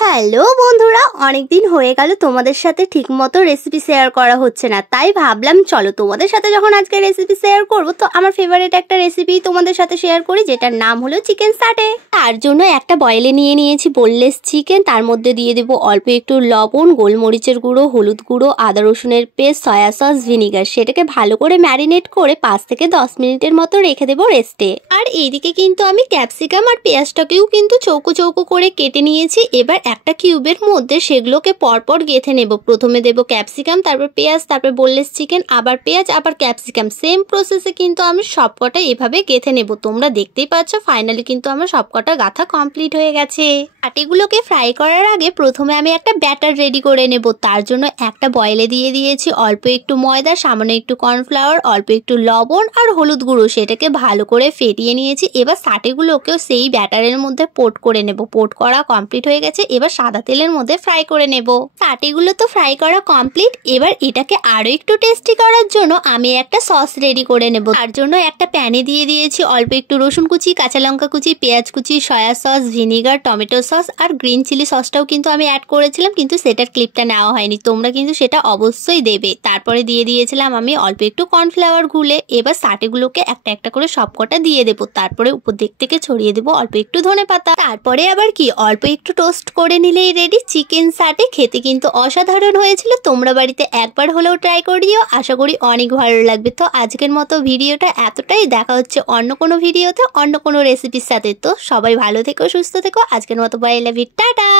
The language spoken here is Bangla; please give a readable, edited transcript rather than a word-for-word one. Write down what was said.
হ্যালো বন্ধুরা, অনেকদিন হয়ে গেল তোমাদের সাথে ঠিকমতো রেসিপি শেয়ার করা হচ্ছে না, তাই ভাবলাম চলো তোমাদের সাথে যখন আজকে রেসিপি শেয়ার করব তো আমার ফেভারিট একটা রেসিপি তোমাদের সাথে শেয়ার করি, যেটার নাম হলো চিকেন সাটে। তার জন্য একটা বয়েলে নিয়ে নিয়েছি বোনলেস চিকেন। তার মধ্যে দিয়ে দেবো অল্প একটু লবণ, গোলমরিচের গুঁড়ো, হলুদ গুঁড়ো, আদা রসুনের পেস্ট, সয়া সস, ভিনিগার। সেটাকে ভালো করে ম্যারিনেট করে 5 থেকে 10 মিনিটের মতো রেখে দেবো রেস্টে। আর এইদিকে কিন্তু আমি ক্যাপসিকাম আর পেঁয়াজটাকেও কিন্তু চৌকো চৌকো করে কেটে নিয়েছি। এবার একটা কিউবের মধ্যে সেগুলোকে পরপর গেঁথে নেব। প্রথমে দেব ক্যাপসিকাম, তারপর পেঁয়াজ, তারপর বোনলেস চিকেন, আবার পেঁয়াজ, আবার ক্যাপসিকাম। সেম প্রসেসে কিন্তু আমি সবকটা এভাবে গেঁথে নেব। তোমরা দেখতেই পাচ্ছ ফাইনালি কিন্তু আমার সবকটা গাঁথা কমপ্লিট হয়ে গেছে। আটিগুলোকে ফ্রাই করার আগে প্রথমে আমি একটা ব্যাটার রেডি করে নেব। তার জন্য একটা বয়েলে দিয়ে দিয়েছি অল্প একটু ময়দা, সামান্য একটু কর্নফ্লাওয়ার, অল্প একটু লবণ আর হলুদ গুঁড়ো। সেটাকে ভালো করে ফেটিয়ে নিয়েছি। এবার সাটিগুলোকেও সেই ব্যাটারের মধ্যে পোট করে নেব। পোট করা কমপ্লিট হয়ে গেছে। এবার সাদা তেলের মধ্যে ফ্রাই করে নেব। সাটিগুলো তো ফ্রাই করা কমপ্লিট। এবার এটাকে আরো একটু টেস্টি করার জন্য আমি একটা সস রেডি করে নেব। তার জন্য একটা প্যানে দিয়ে দিয়েছি অল্প একটু রসুন কুচি, কাঁচা লঙ্কা কুচি, পেঁয়াজ কুচি, soya sauce, vinegar, tomato sauce আর গ্রিন চিলি সসটাও কিন্তু আমি অ্যাড করেছিলাম, কিন্তু সেটার ক্লিপটা নেওয়া হয়নি। তোমরা কিন্তু সেটা অবশ্যই দেবে। তারপরে দিয়ে দিয়েছিলাম আমি অল্প একটু কর্নফ্লাওয়ার গুলে। এবার সাটিগুলোকে একটা একটা করে সবকটা দিয়ে দেবো। তারপরে উপর দিক থেকে ছড়িয়ে দেবো অল্প একটু ধনেপাতা। তারপরে আবার কি অল্প একটু টোস্ট করে নিলেই রেডি চিকেন সাটে। খেতে কিন্তু অসাধারণ হয়েছিল। তোমরা বাড়িতে একবার হলেও ট্রাই করিও, আশা করি অনেক ভালো লাগবে। তো আজকের মতো ভিডিওটা এতটাই। দেখা হচ্ছে অন্য কোনো ভিডিওতে অন্য কোনো রেসিপির সাথে। তো সবাই ভালো থেকো, সুস্থ থেকো। আজকের মতো বাই, লাভ ইউ, টাটা।